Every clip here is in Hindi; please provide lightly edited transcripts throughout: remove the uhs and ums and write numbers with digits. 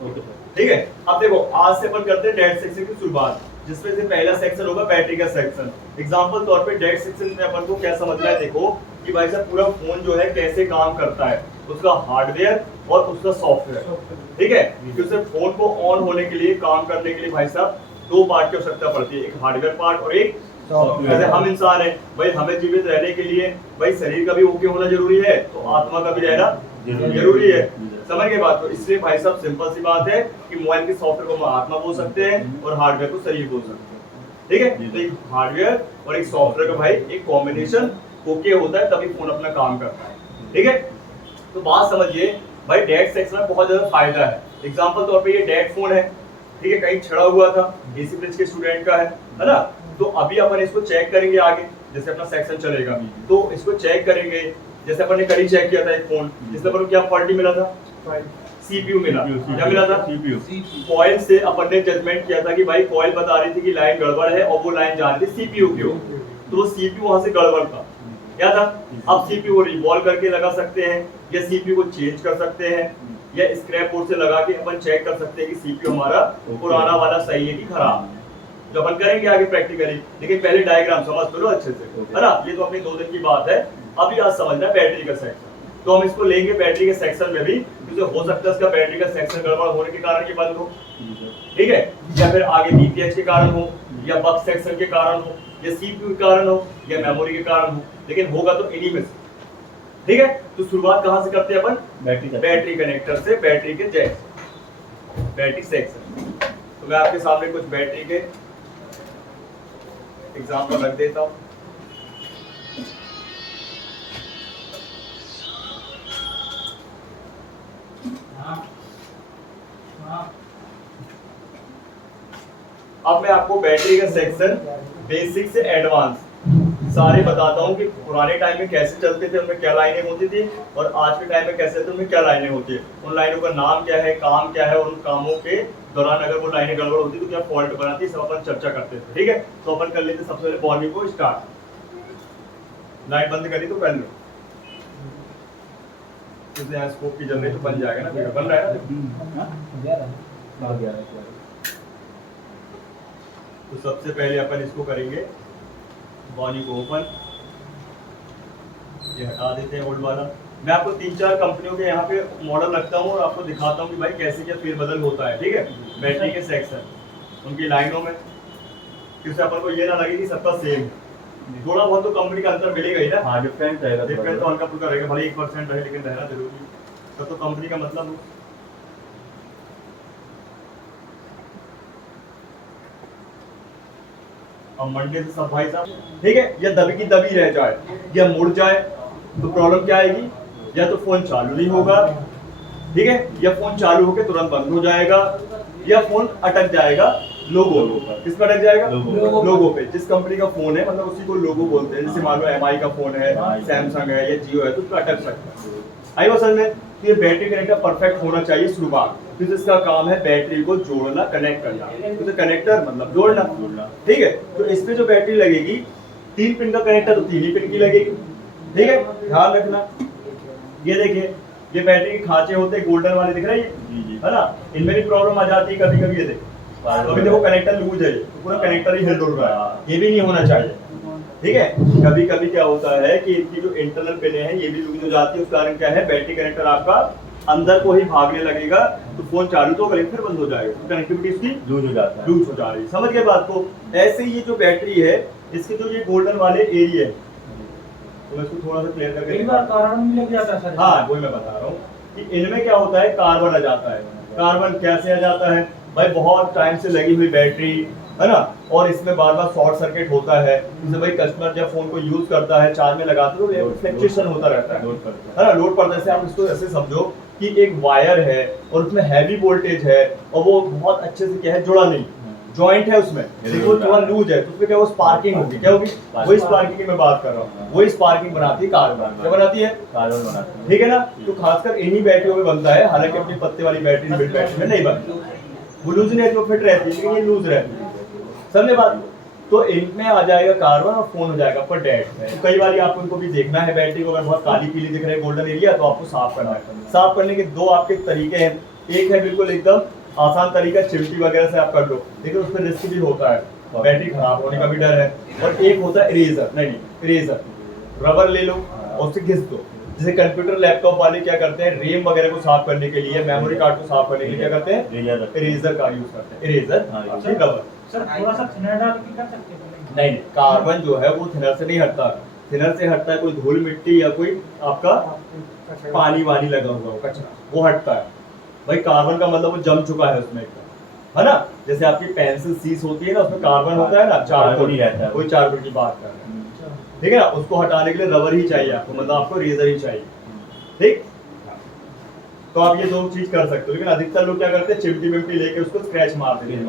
ठीक है। अब देखो आज से अपन करते हैं डेट सेक्शन की शुरुआत, जिसमें से पहला सेक्शन होगा बैटरी का सेक्शन। एग्जांपल तौर पे डेट सेक्शन में अपन को क्या समझना है, देखो कि भाई साहब पूरा फोन जो है कैसे काम करता है, उसका हार्डवेयर और उसका सॉफ्टवेयर। ठीक है, क्योंकि फोन को ऑन होने के लिए, काम करने के लिए भाई साहब दो पार्ट की आवश्यकता पड़ती है, एक हार्डवेयर पार्ट और एक सॉफ्टवेयर। जैसे हम इंसान है भाई, हमें जीवित रहने के लिए भाई शरीर का भी ओके होना जरूरी है, तो आत्मा का भी रहना जरूरी है। समझ गए बात को। इसलिए भाई साहब सिंपल सी बात है कि मोबाइल के सॉफ्टवेयर को हम आत्मा बोल सकते हैं और हार्डवेयर को शरीर बोल सकते हैं। ठीक है, तो एक हार्डवेयर और एक सॉफ्टवेयर का भाई एक कॉम्बिनेशन ओके होता है, तभी फोन अपना काम करता है। ठीक है, तो बात समझिए भाई, डेट सेक्शन में बहुत ज्यादा फायदा है। एग्जांपल तौर पे ये डेट फोन है, ठीक है, कहीं छड़ा हुआ था, एसी ब्रिज के स्टूडेंट का है ना। तो अभी अपन इसको चेक करेंगे आगे, जैसे अपना सेक्शन चलेगा तो इसको चेक करेंगे। जैसे अपन ने कल ही चेक किया था एक फोन, जिसमें अपन को क्या फॉल्टी मिला था, सीपीयू मिला। क्या मिला था? सीपीयू। कॉइल से अपन ने जजमेंट किया था कि भाई कॉइल बता रही थी कि लाइन गड़बड़ है, और वो लाइन जा रही थी सीपीयू की ओर, तो वो सीपीयू वहां से गड़बड़ था। क्या था? अब सीपीयू को रिवॉल्व करके लगा सकते हैं, या सीपीयू को चेंज कर सकते हैं, या स्क्रैप बोर्ड से लगा के अपन चेक कर सकते हैं कि सीपीयू हमारा पुराना वाला सही है कि खराब है। जो अपन करेंगे आगे प्रैक्टिकली, लेकिन पहले डायग्राम समझ लो अच्छे से, है ना। ये तो अपनी 2 दिन की बात है। अभी आज समझना है बैटरी का सेक्शन, तो हम इसको लेंगे बैटरी के सेक्शन में भी, क्योंकि हो सकता है इसका बैटरी का सेक्शन गड़बड़ होने के कारण ये बंद हो, ठीक है, या फिर आगे बीपीएच के कारण हो, या बग सेक्शन के कारण हो, या सीपीयू के कारण हो, या मेमोरी के कारण हो, लेकिन होगा तो इन्हीं में से। ठीक है, तो शुरुआत कहां से करते हैं अपन? बैटरी कनेक्टर से, बैटरी के जैक, बैटरी सेक्शन। तो मैं आपके सामने कुछ बैटरी के एग्जांपल रख देता हूं। अब मैं आपको बैटरी का सेक्शन बेसिक से एडवांस सारे बताता हूं कि पुराने टाइम में कैसे चलते थे, उनमें क्या लाइनें होती थी, और आज के टाइम में कैसे चलते, उनमें क्या लाइनें होती है, उन लाइनों का नाम क्या है, काम क्या है, और उन कामों के दौरान अगर वो लाइनें गड़बड़ होती तो क्या फॉल्ट बनाती, सब अपन चर्चा करते थे। ठीक है, तो अपन कर लेते सबसे पहले बॉर्निंग को स्टार्ट। लाइट बंद करी तो कर लो, इसलिए स्कोप की जल रही तो बन जाएगा ना, बन रहा है ना। तो सबसे पहले अपन इसको करेंगे बॉनी को ओपन, ये हटा देते हैं ओल्ड वाला। मैं आपको 3-4 कंपनियों के यहाँ पे मॉडल रखता हूँ और आपको दिखाता हूँ कि भाई कैसे क्या फेरबदल होता है। ठीक है, बैटरी के सेक्शन उनकी लाइनों में, क्योंकि अपन को ये ना लगे कि सबका सेम, थोड़ा बहुत तो कंपनी का अंतर मिलेगा ही ना। हाँ, डिफरेंट रहेगा, डिफरेंट तो हल्का फुल्का रहेगा, भले 1% रहे, लेकिन रहना जरूरी, तब तो कंपनी का मतलब हो। मंडे से सब भाई साहब, ठीक है, या दबी की दबी रह जाए या मुड़ जाए तो प्रॉब्लम क्या आएगी, या तो फोन चालू नहीं होगा, ठीक है, या फोन चालू होकर तुरंत बंद हो जाएगा, या फोन अटक जाएगा लोगो पर। किस पर अटक जाएगा? लोगो पे। जिस कंपनी का फोन है मतलब उसी को लोगो बोलते हैं। जैसे मान लो एमआई का फोन है, सैमसंग है, या जियो है, तो उस पर अटक सकता है। आई बात समझ में? ये बैटरी कनेक्टर परफेक्ट होना चाहिए शुरुआत, फिर इसका काम है बैटरी को जोड़ना, कनेक्ट करना। तो कनेक्टर मतलब जोड़ना, ठीक है। तो इस पे जो बैटरी लगेगी 3 पिन का कनेक्टर, तो 3 ही पिन की लगेगी, ठीक है, ध्यान रखना। ये देखिए, ये बैटरी के खांचे होते हैं गोल्डन वाले, दिख रहे हैं, है ना, इनमें भी प्रॉब्लम आ जाती है कभी कभी। ये देखो, अभी देखो कनेक्टर लूज है, तो पूरा कनेक्टर ही हिल डुल रहा है, ये भी नहीं होना चाहिए। ठीक है, कभी कभी क्या होता है कि इनकी जो इंटरनल पिन है ये भी लूज हो जाती है, उस कारण क्या है, बैटरी कनेक्टर आपका अंदर को ही भागने लगेगा, तो फोन चालू तो करेगा फिर बंद हो जाएगा, तो कनेक्टिविटी इसकी लूज हो जाता है, लूज हो जा रही है। समझ गए बात को? ऐसे ही ये जो बैटरी है, इसके जो ये गोल्डन वाले एरिया है, तो मैं इसको थोड़ा सा क्लियर करके कारण भी लग जाता है। हाँ, वही मैं बता रहा हूँ कि इनमें क्या होता है, कार्बन आ जाता है। कार्बन कैसे आ जाता है भाई, बहुत टाइम से लगी हुई बैटरी है ना, और इसमें बार बार शॉर्ट सर्किट होता है। जैसे भाई कस्टमर जब फोन को यूज करता है, चार्ज में लगाते तो फ्लक्चुएशन होता रहता है ना, लोड पड़ता है। आप इसको ऐसे समझो कि एक वायर है और उसमें हैवी वोल्टेज है, और वो बहुत अच्छे से क्या है, जुड़ा नहीं, जॉइंट है उसमें, लेकिन वो थोड़ा लूज है, तो उसमें क्या वो स्पार्किंग होगी, क्या होगी, वही स्पार्किंग की मैं बात कर रहा हूँ, वही स्पार्किंग बनाती है कार्बन। क्या बनाती है? कार्बन बनाती है, ठीक है ना। तो खासकर इन्हीं बैटरियों में बनता है, हालांकि अपनी पत्ते वाली बैटरी बिल्ड बैटरी में नहीं बनती, वो लूज नहीं रहती, वो फिट रहती है, लेकिन ये लूज रहती है। समझे बात? तो इनमें आ जाएगा कार्बन और फोन हो जाएगा पर डेड। तो कई बार आपको इनको भी देखना है, बैटरी को अगर बहुत काली पीली दिख रही है गोल्डन एरिया, तो आपको साफ करना है। साफ करने के 2 आपके तरीके हैं। एक है बिल्कुल एकदम आसान तरीका, चिमटी वगैरह से आप कर लो, लेकिन उसमें रिस्क भी होता है, बैटरी खराब होने का भी डर है। और एक होता है इरेजर, नहीं इरेजर, रबर ले लो और उससे घिस दो। जैसे कंप्यूटर लैपटॉप वाले क्या करते हैं, रेम वगैरह को साफ करने के लिए, मेमोरी कार्ड को साफ करने के लिए क्या करते हैं, इरेजर का यूज करते हैं, इरेजर रबर। सर थोड़ा सा थिनर डाल के कर सकते हैं? नहीं, कार्बन जो है वो थिनर से नहीं हटता, थिनर से हटता है कोई धूल मिट्टी या कोई आपका पानी वानी लगा हुआ हो, कचरा, वो हटता है। भाई कार्बन का मतलब वो जम चुका है उसमें है ना। जैसे आपकी पेंसिल सीस होती है ना, उसमें कार्बन होता है ना, चारकोल रहता है, कोई चारकोल की बात कर रहे हैं, ठीक है ना। उसको हटाने के लिए रबर ही चाहिए आपको, मतलब आपको रेजर ही चाहिए, ठीक। तो आप ये दो चीज कर सकते हो, लेकिन अधिकतर लोग क्या करते हैं, चिमटी विमटी लेके उसको स्क्रैच मार देते हैं,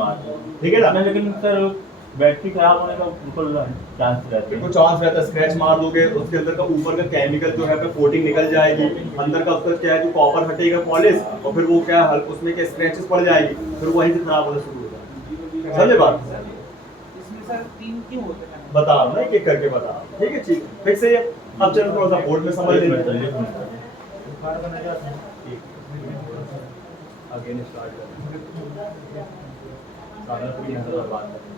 ठीक है ना। लेकिन सर बैटरी खराब होने का बिल्कुल चांस रहता है, बिल्कुल चांस रहता है। स्क्रैच मार दोगे, उसके अंदर का ऊपर का केमिकल जो है कोटिंग निकल जाएगी, अंदर का उसका क्या है जो कॉपर हटेगा पॉलिश, और फिर वो क्या उसमें क्या स्क्रैचेस पड़ जाएगी, फिर वहीं से खराब होना शुरू हो जाएगा। समझे बात? इसमें सर 3 क्यों होते हैं? बता रहा हूं ना, एक एक करके बता रहा हूं, ठीक है, ठीक फिर से। अब चलो थोड़ा सा बोर्ड में समझ लेते हैं, अगेन स्टार्ट करें, सारा पूरी नजर बात करें।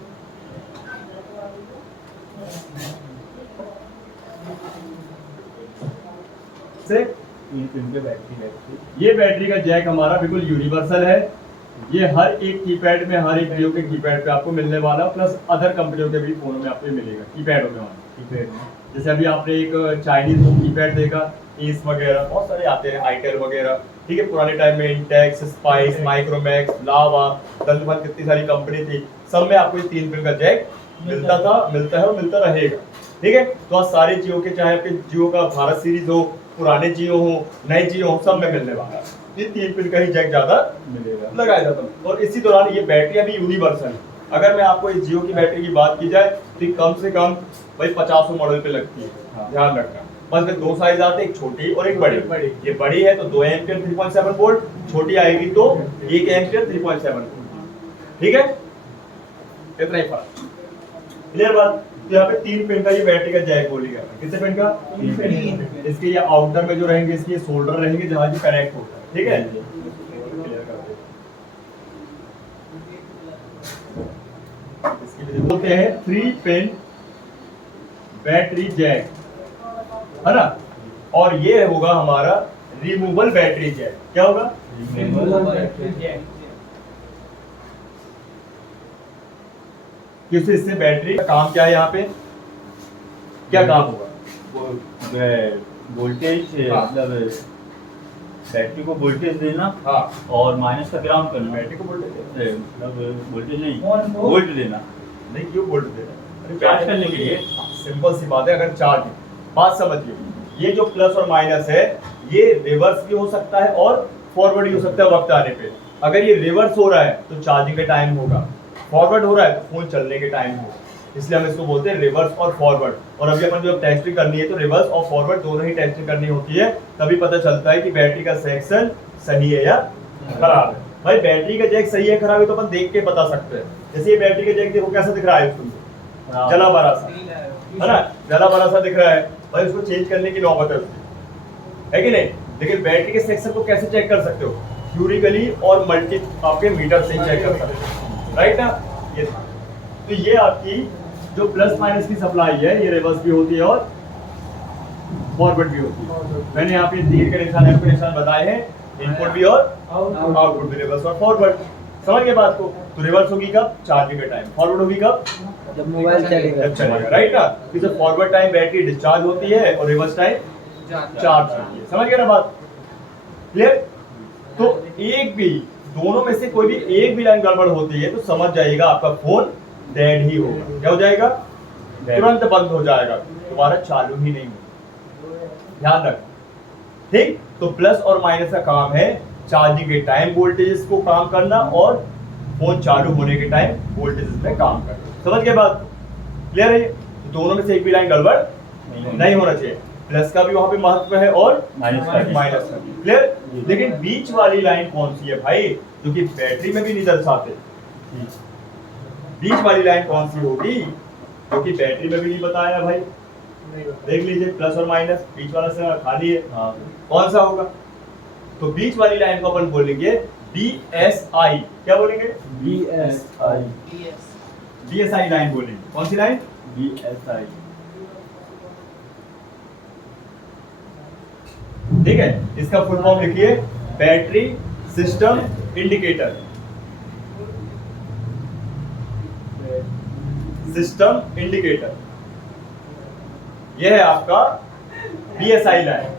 से ये बैटरी का जैक हमारा बिल्कुल यूनिवर्सल है, ये हर एक कीपैड में, हर एक जियो के कीपैड पे आपको मिलने वाला, प्लस अदर कंपनियों के भी फोन में आपको मिलेगा कीपैड में। कीपैड में जैसे अभी आपने एक चाइनीज कीपैड देखा, एस वगैरह बहुत सारे आते हैं, आईटेल वगैरह, ठीक है। पुराने टाइम में इंटेक्स, स्पाइस, माइक्रोमैक्स, लावा, दंतमंत, कितनी सारी कंपनी थी, सब में आपको ये 3 पिन का जैक मिलता था, मिलता है और मिलता रहेगा, ठीक है। तो आज सारे जियो के, चाहे आपके जियो का भारत सीरीज हो, पुराने जियो हो, नए जियो हो, सब में मिलने वाला है ये 3 पिन का ही जैक ज्यादा मिलेगा, लगाया जाता है। और इसी दौरान ये बैटरियां भी यूनिवर्सल है। अगर मैं आपको इस जियो की बैटरी की बात की जाए तो कम से कम भाई 50 मॉडल पे लगती है, ध्यान रखना। बस में 2 साइज आते हैं, एक छोटी और एक बड़ी। ये बड़ी है तो 2 एम्पियर 3.7 वोल्ट, छोटी आएगी तो 1 एम्पियर 3.7 वोल्ट, ठीक है। इतना ही फर्क, क्लियर बात। तो यहाँ पे 3 पिन का ये बैटरी का जैक बोलेगा, कितने पिन का? 3 पिन। इसके ये आउटर में जो रहेंगे, इसके शोल्डर रहेंगे जहाँ ये कनेक्ट होता है, ठीक है। इसके लिए बोलते हैं 3 पिन बैटरी जैक, है ना। और ये होगा हमारा रिमूवल बैटरी जैक। क्या होगा? Removal battery jack. क्योंकि इससे बैटरी का काम क्या है, यहाँ पे क्या काम होगा? वोल्टेज, मतलब बैटरी को वोल्टेज देना, हाँ, और माइनस का ग्राउंड करना। बैटरी को वोल्टेज, मतलब वोल्टेज नहीं, वोल्ट देना, नहीं क्यों वोल्ट देना? चार्ज करने के लिए। सिंपल सी बात है। अगर चार्ज, बात समझिए, ये जो प्लस और माइनस है ये रिवर्स भी हो सकता है और फॉरवर्ड भी हो सकता है वक्त आने पे। अगर ये रिवर्स हो रहा है तो चार्जिंग का टाइम होगा, फॉरवर्ड हो रहा है तो फोन चलने के टाइम होगा, इसलिए हम इसको बोलते हैं रिवर्स और फॉरवर्ड। और अभी अपन जो टेस्टिंग करनी है तो रिवर्स और फॉरवर्ड दोनों ही टेस्टिंग करनी होती है, तभी पता चलता है कि बैटरी का सेक्शन सही है या खराब है। भाई बैटरी का जैक सही है खराब है तो अपन देख के बता सकते हैं। जैसे ये बैटरी का जैक देखो कैसा दिख रहा है, उसको जला बड़ा सा है ना, जला बड़ा सा दिख रहा है भाई, उसको चेंज करने की नौबत है कि नहीं। लेकिन बैटरी के सेक्शन को कैसे चेक कर सकते हो? थ्योरिकली और मल्टी आपके मीटर से चेक कर सकते हो, राइट ना। ये तो ये आपकी जो प्लस माइनस की सप्लाई है ये रिवर्स भी होती है और फॉरवर्ड भी होती है। मैंने यहाँ पे तीर के निशान आपको निशान बताए हैं, इनपुट भी और आउटपुट भी, रिवर्स और फॉरवर्ड। समझ गए बात को? तो रिवर्स होगी कब? चार्जिंग के टाइम। फॉरवर्ड होगी कब? जब मोबाइल चलेगा, राइट ना। इसे फॉरवर्ड टाइम बैटरी डिस्चार्ज होती है और रिवर्स टाइम चार्ज होती है। समझ गए ना बात? क्लियर? तो एक भी, दोनों में से कोई भी एक भी लाइन गड़बड़ होती है तो समझ जाइएगा आपका फोन डेड ही होगा। क्या हो जाएगा? तुरंत बंद हो जाएगा, दोबारा चालू ही नहीं होगा। ध्यान रख, ठीक। तो प्लस और माइनस का काम है चार्जिंग के टाइम वोल्टेज को काम करना और फोन चालू होने के टाइम वोल्टेज में काम करना। समझ गए बात? क्लियर है? तो दोनों में से एक भी लाइन गड़बड़ नहीं होना चाहिए। प्लस का भी वहां पे महत्व है और माइनस का भी। क्लियर? लेकिन बीच वाली लाइन कौन सी है भाई, जो कि बैटरी में भी नहीं दर्शाते? बीच वाली लाइन कौन सी होगी जो कि बैटरी में भी नहीं बताया भाई? देख लीजिए, प्लस और माइनस, बीच वाला से खाली है, कौन सा होगा? तो बीच वाली लाइन को अपन बोलेंगे BSI क्या बोलेंगे? BSI DS BSI लाइन बोलेंगे। कौन सी लाइन? BSI ठीक है, इसका फुल फॉर्म लिखिए, battery system indicator. System indicator, यह है आपका BSI लाइन।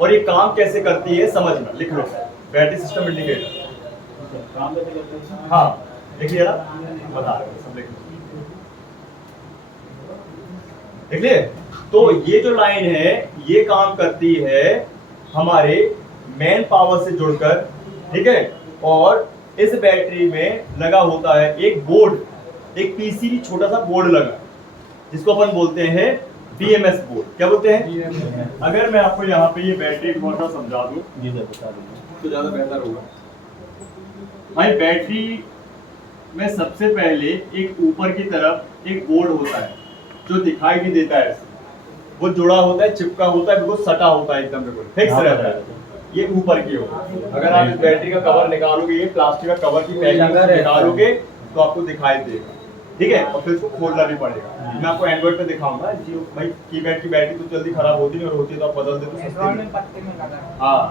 और ये काम कैसे करती है समझना, लिख लो, बैटरी सिस्टम इंडिकेटर। काम कैसे करते हैं? हाँ लिखिए ना, बता रहे हैं, सब लिख लो, देख लिए। तो ये जो लाइन है ये काम करती है हमारे मेन पावर से जुड़कर, ठीक है। और इस बैटरी में लगा होता है एक बोर्ड, एक पीसीबी छोटा सा बोर्ड लगा, जिसको अपन बोलते हैं BMS बोर्ड। क्या बोलते हैं? अगर मैं आपको यहाँ पे ये बैटरी थोड़ा सा समझा दूं जी सर बता दीजिए। तो ज्यादा बेहतर होगा। भाई बैटरी में सबसे पहले एक ऊपर की तरफ एक बोर्ड होता है जो दिखाई भी देता है, वो जुड़ा होता है, चिपका होता है, बिल्कुल सटा होता है, एकदम बिल्कुल फिक्स रहता है। ये ऊपर की होगा। अगर आप इस बैटरी का कवर निकालोगे, ये प्लास्टिक का कवर की पैकिंग निकालोगे तो आपको दिखाई देगा, ठीक है। और फिर इसको खोलना भी पड़ेगा। मैं आपको एंड्रॉइड पे दिखाऊंगा। जियो भाई कीपैड की बैटरी तो जल्दी खराब होती नहीं, और होती है तो आप बदल देते हो सस्ते एंड्रॉइड में। में पत्ते में लगा है। हाँ,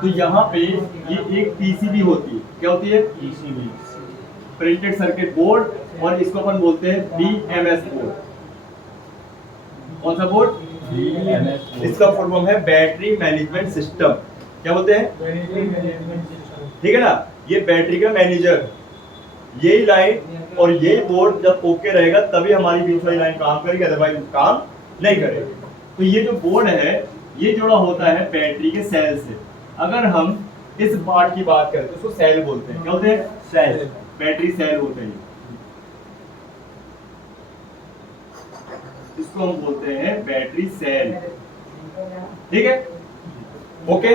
तो यहाँ पे ये एक पीसीबी होती है। क्या होती है? PCB प्रिंटेड सर्किट बोर्ड, और इसको अपन बोलते हैं BMS बोर्ड। कौन सा बोर्ड? BMS इसका फुल फॉर्म है बैटरी मैनेजमेंट सिस्टम। क्या बोलते हैं? ठीक है ना, ये बैटरी का मैनेजर। यही लाइन और यही बोर्ड जब ओके रहेगा तभी हमारी बीच वाली लाइन काम करेगी, अदरवाइज काम नहीं करेगी। तो ये जो बोर्ड है ये जुड़ा होता है बैटरी के सेल से। अगर हम इस पार्ट की बात करें तो उसको सेल बोलते हैं। क्या होते हैं? सेल, बैटरी सेल होते हैं। इसको हम बोलते हैं बैटरी सेल, ठीक है, ओके।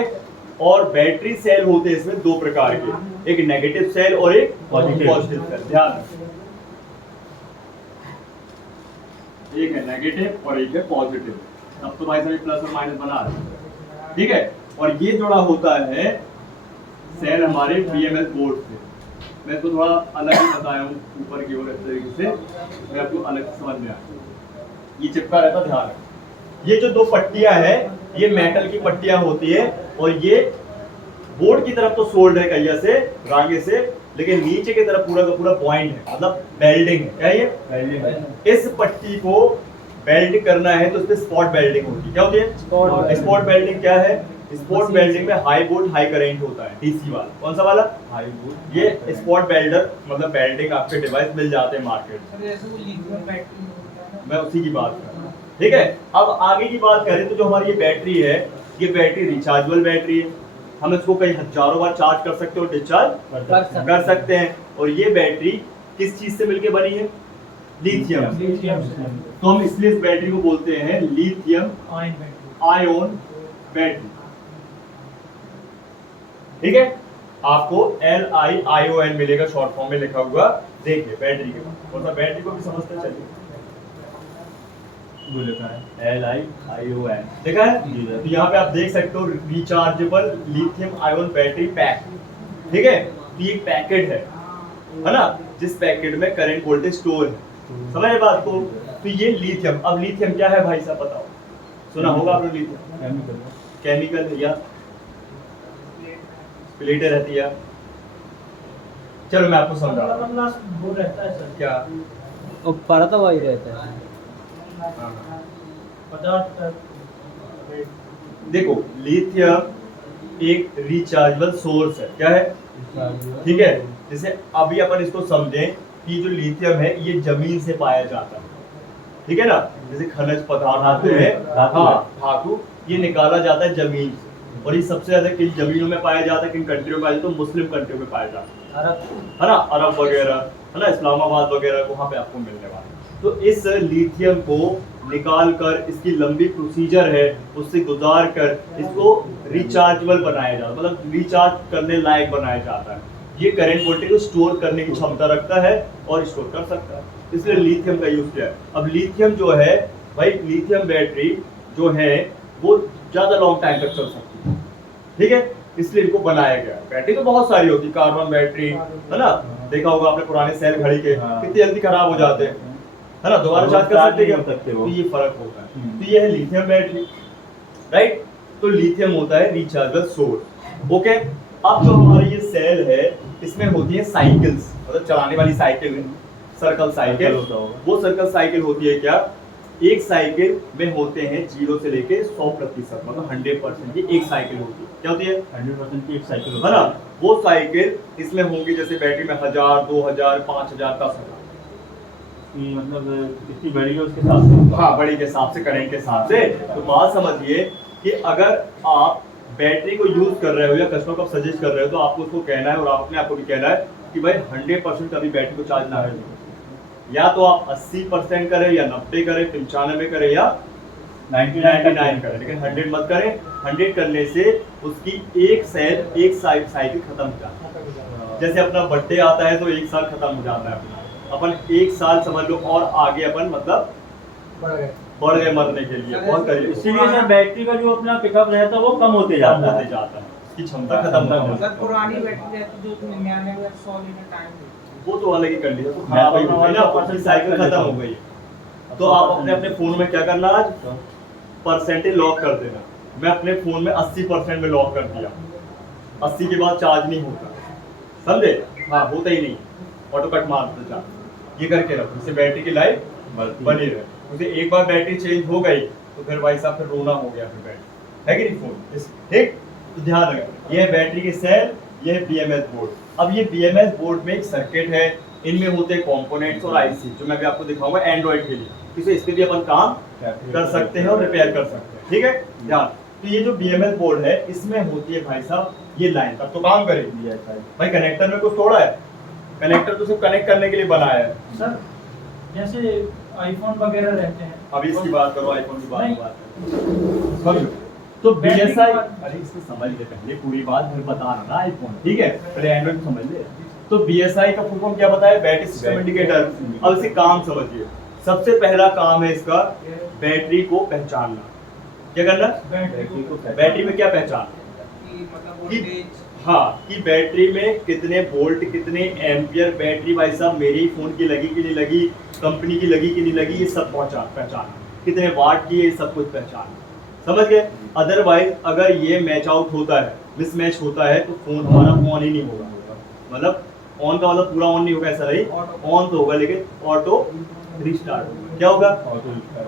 और बैटरी सेल होते हैं इसमें दो प्रकार के, एक नेगेटिव सेल और एक पॉजिटिव सेल। ध्यान रखिए, एक है नेगेटिव और एक है पॉजिटिव। अब तो भाई साहब प्लस और माइनस बना रहे हैं, ठीक है। और ये जुड़ा होता है सेल हमारे BMS बोर्ड से। मैं इसको थोड़ा अलग ही बताया हूँ ऊपर की ओर, इस तरीके से मैं आपको अलग से समझ में आया। ये चिपका रहता, ध्यान रखें। ये जो दो पट्टियां हैं ये मेटल की पट्टियां होती है, और ये बोर्ड की तरफ तो सोल्ड है कहिया से, रांगे से, लेकिन नीचे की तरफ पूरा का पूरा पॉइंट है, मतलब वेल्डिंग है। क्या ये? वेल्डिंग है। इस पट्टी को वेल्ड करना है तो इसमें स्पॉट वेल्डिंग होती है। क्या होती है? स्पॉट वेल्डिंग क्या है? स्पॉट वेल्डिंग में हाई वोल्ट हाई करंट होता है, DC वाला। कौन सा वाला? High volt. ये स्पॉट वेल्डर मतलब वेल्डिंग आपके डिवाइस मिल जाते हैं मार्केट में। सर जैसे वो लिथियम बैटरी होता है ना, मैं उसी की बात कर रहा हूँ, ठीक है। अब आगे की बात करें तो जो हमारी ये बैटरी है, ये बैटरी रिचार्जेबल बैटरी है। हम इसको कई हजारों बार चार्ज कर सकते हैं और डिस्चार्ज कर सकते हैं। और ये बैटरी किस चीज से मिलके बनी है? लिथियम। तो हम इसलिए इस बैटरी को बोलते हैं lithium ion battery. Ion battery, ठीक है। आपको LiION मिलेगा शॉर्ट फॉर्म में लिखा हुआ। देखिए बैटरी के बाद कौन सा, बैटरी को भी समझते चलिए। वो लिखा है LiION देखा है? तो यहाँ पे आप देख सकते हो rechargeable lithium ion battery pack, ठीक है। तो ये पैकेट है ना, जिस पैकेट में करंट वोल्टेज स्टोर है। समझ बात को? तो ये लिथियम, अब लिथियम क्या है भाई साहब बताओ, सुना होगा आपने लिथियम? केमिकल या प्लेटें रहती है। चलो मैं आपको समझा रहा हूं। वो रहता है सर, क्या? ऊपर तो वही रहता है। पदार्थ देखो लिथियम एक रिचार्जेबल सोर्स है। क्या है? ठीक है। जैसे अभी अपन इसको समझें कि जो लिथियम है ये जमीन से पाया जाता है, ठीक है ना। जैसे खनिज पदार्थ आते हैं, हाँ धातु, ये निकाला जाता है जमीन से। और ये सबसे ज्यादा किन जमीनों में पाया जाता है, किन कंट्रियों में पाया जाता है? तो मुस्लिम कंट्रियों में पाया जाता है ना, अरब वगैरह, है ना, इस्लामाबाद वगैरह, वहां पे आपको मिलने वाला है। तो इस लिथियम को निकाल कर इसकी लंबी प्रोसीजर है, उससे गुजार कर इसको रिचार्जेबल बनाया जाता है, मतलब रिचार्ज करने लायक बनाया जाता है। ये करंट वोल्टेज को स्टोर करने की क्षमता रखता है और स्टोर कर सकता है, इसलिए लिथियम का यूज किया है। अब लिथियम जो है भाई, लिथियम बैटरी जो है वो ज्यादा लॉन्ग टाइम तक चल सकती है, ठीक है। इसलिए इनको बनाया गया। बैटरी तो बहुत सारी होती है, कार्बन बैटरी है ना, देखा होगा आपने पुराने सेल घड़ी के हाँ। कितनी जल्दी खराब हो जाते हैं, है ना, दोबारा चार्ज कर सकते नहीं हैं हो सकते वो। तो ये फर्क होता है। तो ये है लिथियम बैटरी, राइट। तो लिथियम होता है रिचार्जेबल सोर्स। ओके, अब जो हमारी ये सेल है इसमें होती है साइकिल्स, मतलब चलाने वाली साइकिल, सर्कल साइकिल। सर्कल होता होगा। वो सर्कल साइकिल होती है क्या, एक साइकिल में होते हैं 0 से लेके 100%, मतलब 100% ये एक साइकिल होती है। क्या होती है? 100% की एक साइकिल है ना। वो साइकिल इसमें होंगी जैसे बैटरी में 1000, 2000, 5000, 10,000, कि मतलब कितनी बड़ी है उसके साथ में। हाँ, बड़ी के हिसाब से, करंट के हिसाब से। तो बात समझिए कि अगर आप बैटरी को यूज कर रहे हो या कस्टमर को सजेस्ट कर रहे हो तो आपको उसको कहना है और आप अपने आप को भी कहना है कि भाई 100% कभी बैटरी को चार्ज ना करें, या तो आप 80% करें या 90 करें, 95 करें या 99 करें, लेकिन 100 मत करें। 100 करने से उसकी एक साइकिल खत्म हो जाती है। जैसे अपना बर्थडे आता है तो एक साल खत्म हो जाता है, अपन एक साल समझ लो और आगे अपन मतलब बढ़ गए मरने के लिए, बहुत करीब। इसीलिए सर बैटरी का जो अपना पिकअप रहता है वो कम होते जाता है। उसकी क्षमता खत्म हो जाती सर है। पुरानी बैटरी रहती जो 99 या 100 लीटर टाइम वो तो अलग ही कंडीशन, तो खराब ही हो गई ना, अपनी साइकिल खत्म हो गई है। तो आप अपने अपने फोन में क्या करना, आज परसेंटेज लॉक कर देना। मैं अपने फोन में 80% में लॉक कर दिया, 80 के बाद चार्ज नहीं होता, समझे? हाँ, होता ही नहीं, ऑटो कट मार देता चार्ज। ये करके रखो, इससे बैटरी की लाइफ बनी रहे। उसे एक बार बैटरी चेंज हो गई तो फिर भाई साहब फिर रोना हो गया फिर बैटरी, है कि नहीं फोन, ठीक। तो ध्यान रखें, ये है बैटरी की सेल, ये है BMS बोर्ड। अब ये BMS बोर्ड में एक सर्किट है, इनमें होते हैं कंपोनेंट्स और आईसी, जो मैं भी आपको दिखाऊंगा एंड्रॉइड के लिए, इसे इस पे भी अपन काम कर सकते हैं और रिपेयर कर सकते हैं, ठीक है। ध्यान, तो ये जो BMS बोर्ड है इसमें होती है भाई साहब ये लाइन, तब तो काम करेगी भाई। कनेक्टर में कुछ तोड़ा है, कनेक्टर तो सिर्फ कनेक्ट करने के लिए बनाया है। सर जैसे आईफोन वगैरह रहते हैं, अभी इसकी बात करो, आईफोन की नहीं। बात समझ लो। तो बैटरी की BSI, बात- अरे इसको समझ ले पहले पूरी बात, फिर बता रहा ना आईफोन, ठीक है, पहले एंड्रॉइड को समझ ले। तो BSI का फुल फॉर्म क्या बताया, बैटरी सिस्टम इंडिकेटर। अब इसे काम समझिए, सबसे पहला काम है इसका बैटरी को पहचानना। क्या करना, बैटरी में क्या पहचानना कि मतलब कि वोल्टेज, हाँ, कि बैटरी में कितने वोल्ट, कितने एम्पियर बैटरी भाई साहब मेरे ही फोन की लगी कि नहीं लगी, कंपनी की लगी कि नहीं लगी, ये सब पहचान, कितने वाट की, ये सब कुछ पहचान, समझ गए। अदरवाइज अगर ये मैच आउट होता है, मिसमैच होता है तो फोन हमारा ऑन ही नहीं होगा, मतलब ऑन का मतलब पूरा ऑन नहीं होगा, ऐसा नहीं, ऑन तो होगा लेकिन ऑटो रिस्टार्ट होगा। क्या होगा,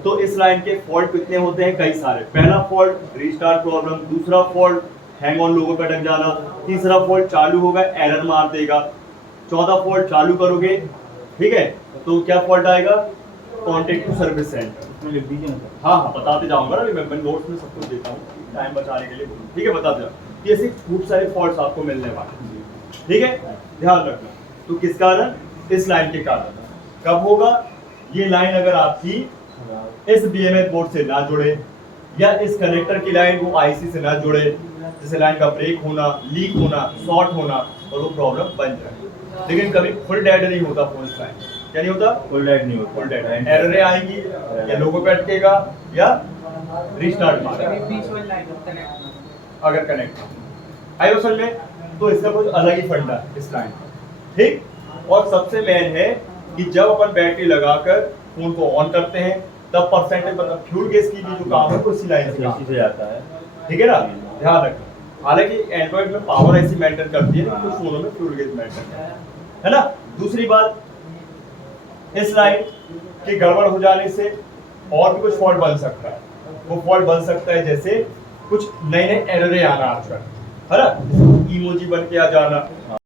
तो इस लाइन के फॉल्ट कितने होते हैं, कई सारे। पहला फॉल्ट रीस्टार्ट प्रॉब्लम, दूसरा फॉल्ट हैंग ऑन लोगों पे अटक जाना, तीसरा फॉल्ट चालू होगा एरर मार देगा, चौथा फॉल्ट चालू करोगे, ठीक है, तो क्या फॉल्ट आएगा, कॉन्टेक्ट टू सर्विस सेंटर। इसमें लिख दीजिए ना सर। हाँ हाँ, बताते जाऊंगा ना, मैं नोट्स में सब कुछ देता हूँ टाइम बचाने के लिए, ठीक है, बताते जाओ। ऐसे खूब सारे फॉल्ट्स आपको मिलने वाले, ठीक है, ध्यान रखना। तो किस कारण, इस लाइन के कारण। कब होगा, ये लाइन अगर आपकी इस BMS बोर्ड से ना जुड़े या इस कनेक्टर की लाइन वो IC से ना जुड़े, जैसे लाइन का ब्रेक होना, लीक होना, शॉर्ट होना, और वो प्रॉब्लम बन जाए। लेकिन कभी फुल डेड नहीं होता फोन लाइन, क्या नहीं होता, फुल डेड नहीं होता, फुल डेड, एरर आएंगी, या लोगों पे अटकेगा या रीस्टार्ट मारेगा कभी बीच वाली लाइन कनेक्ट, अगर कनेक्ट आई समझ में। तो इसका कुछ अलग ही फंडा है इस लाइन का, ठीक। और सबसे मेन है कि जब अपन बैटरी लगाकर फोन को ऑन करते हैं तब परसेंटेज, मतलब फ्यूल गैस की भी जो काम है वो इसी लाइन से काम इसी से आता है। ठीक है ना, ध्यान रखना। हालांकि एंड्रॉइड में पावर ऐसी मेंटेन करती है, कुछ फोनों में फ्यूल गैस मेंटेन करती है ना। दूसरी बात, इस लाइन की गड़बड़ हो जाने से और भी कुछ फॉल्ट बन सकता है। वो फॉल्ट बन सकता है जैसे कुछ नए नए एरर आना आजकल, है ना, इमोजी बन के आ जाना,